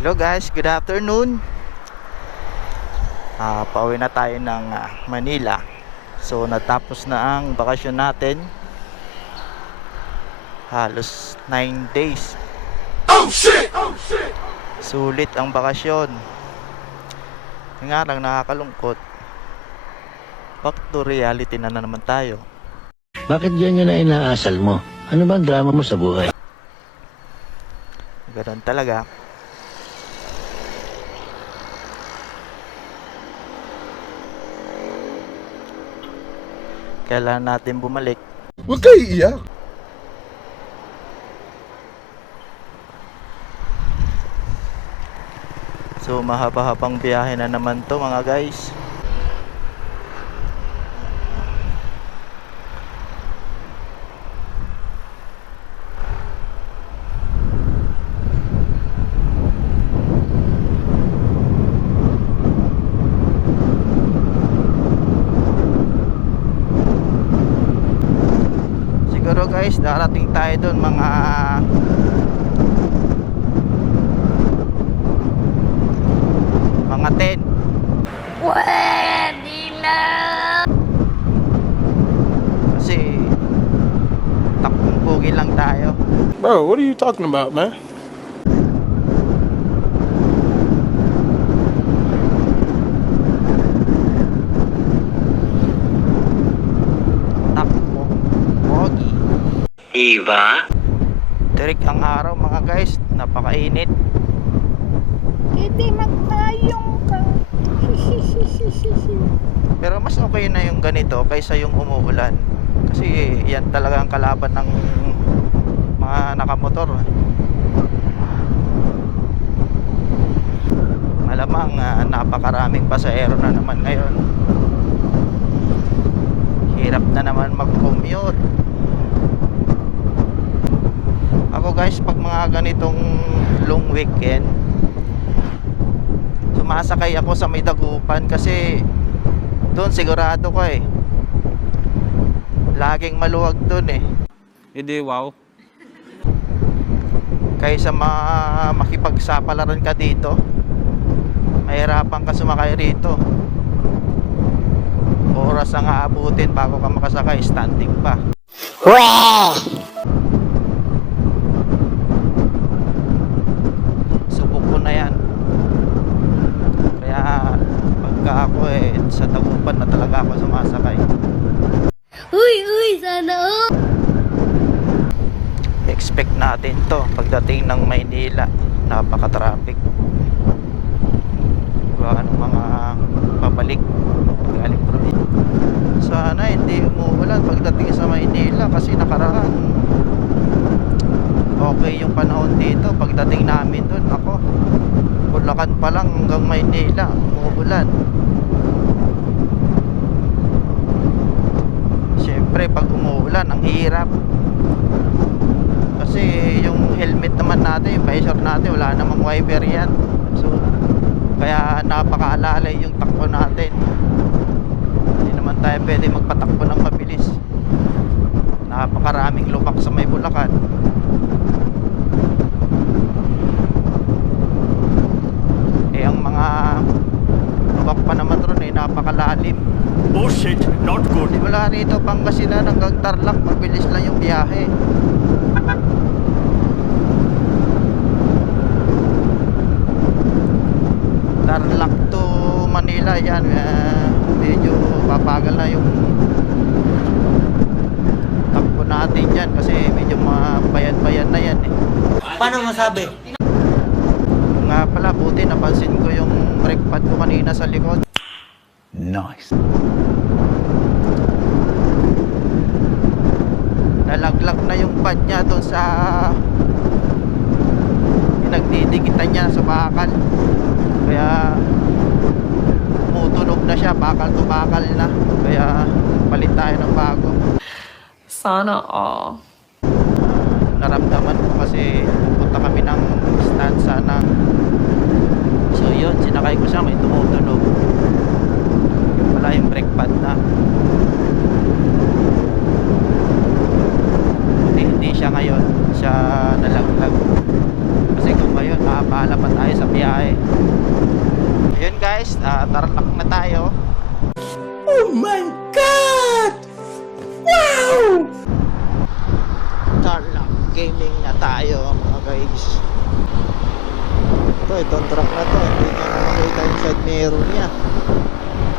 Hello guys, good afternoon. Pauwi na tayo ng Manila. So natapos na ang bakasyon natin. Halos 9 days. Oh shit! Oh shit! Sulit ang bakasyon. Nga lang nakakalungkot. Back to reality na naman tayo. Bakit ganyan na inaasal mo? Ano bang drama mo sa buhay? Ganun talaga. Kailangan natin bumalik. Huwag kayo iiyak. So mahaba-habang biyahe na naman to mga guys. Siguro guys, darating tayo doon mga 10. Pwede na! Kasi takbong pugi lang tayo. Bro, what are you talking about, man? Takbong pugi. Iba? Tirik ang araw mga guys, napakainit. Hindi magtayong ka. Pero mas okay na yung ganito kaysa yung umuulan. Kasi yan talaga ang kalaban ng mga nakamotor. Malamang napakaraming pasahero na naman ngayon. Hirap na naman mag-commute. Ako guys, pag mga ganitong long weekend, sumasakay ako sa may Dagupan kasi doon sigurado ko laging maluwag doon Hindi, wow. kaysa makipagsapalaran ka dito, mahirapan ka sumakay rito. Oras ang aabutin bago ka makasakay, standing pa. Subok ko na yan. Kaya pagka ako sa Dagupan na talaga ako sumasakay. Uy, sana oh! Expect natin to pagdating ng Maynila, napaka-traffic. Ng mga pabalik galing probinsya. Sana hindi umuulan pagdating sa Maynila kasi nakaraan okay yung panahon dito. Pagdating namin doon, ako Bulacan pa lang hanggang Maynila umuulan. Siyempre pag umuulan ang hirap kasi yung helmet naman natin, yung visor natin, wala namang wiper yan. So kaya napakaalalay yung takbo natin. Hindi naman tayo pwede magpatakbo ng mabilis. Napakaraming lubak sa may Bulacan. Ang mga lubak pa naman ron napakalalim. Bullshit, not good. Mula rito Pangasinan hanggang Tarlac, mabilis lang yung biyahe. Tarlac to Manila yan, medyo papagal na yung takbo natin dyan kasi medyo mabayan-bayan na yan Paano masabi? Nga pala, buti napansin ko yung brake pad ko kanina sa likod. Nice. Nalaglag na yung pad niya doon sa pinagdidikitan niya sa bakal. Kaya tumutunog na siya, bakal to bakal na. Kaya palit tayo ng bago. Sana all. Naramdaman ko kasi punta kami ng stansa na. So yun, sinakay ko siya, may tumutunog. Yun pala yung brake pad na. Buti hindi siya ngayon, siya nalaglag. Kasi kung ngayon bahala pa tayo sa biyahe. Ayun guys, tarlac na tayo. Oh my God! Wow! Tarlac gaming na tayo mga guys. Itong truck na to, hindi niya makita yung side mirror niya.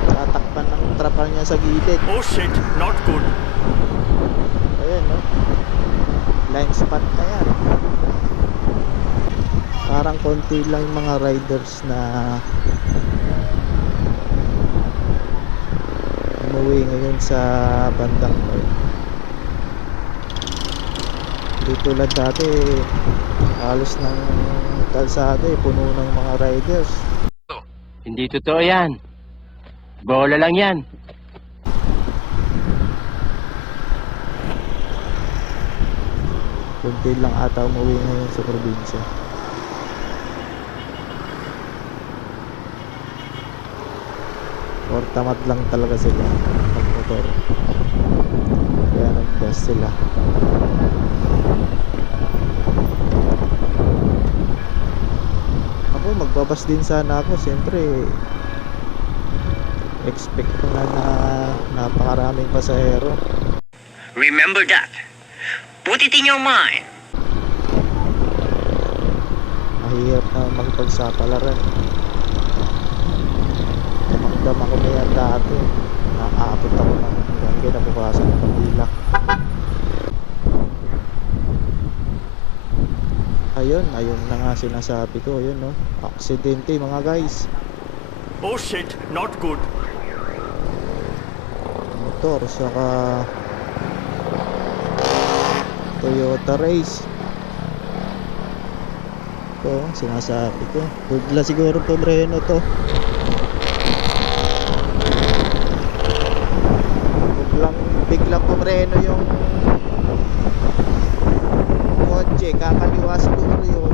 Tatakpan ng trapal niya sa gilid. Oh shit, not good. Ayun no, blind spot na yan. Parang konti lang yung mga riders na umuwi ngayon sa bandang north. Hindi tulad dati, halos ng kalsada puno ng mga riders. Hindi totoo yan. Bola lang yan. Kunti lang ata umuwi ngayon sa probinsya. Or tamad lang talaga sila magmotor, kaya nag-bus sila. Ako magbabas din sana ako, siyempre expect ko na napakaraming pasahero. Remember that. Put it in your mind. Mahirap na makipagsapalaran. Damang-dama ko na yan dati. Nakaabot ako ng yan, kinabukasan ng pagila. Ayun na nga sinasabi ko. Ayun no, aksidente mga guys. Oh shit, not good. Motor saka Toyota Race. Ito sinasabi ko, bigla siguro pumreno to. Biglang pumreno yung kotse, kakaliwa siguro yun.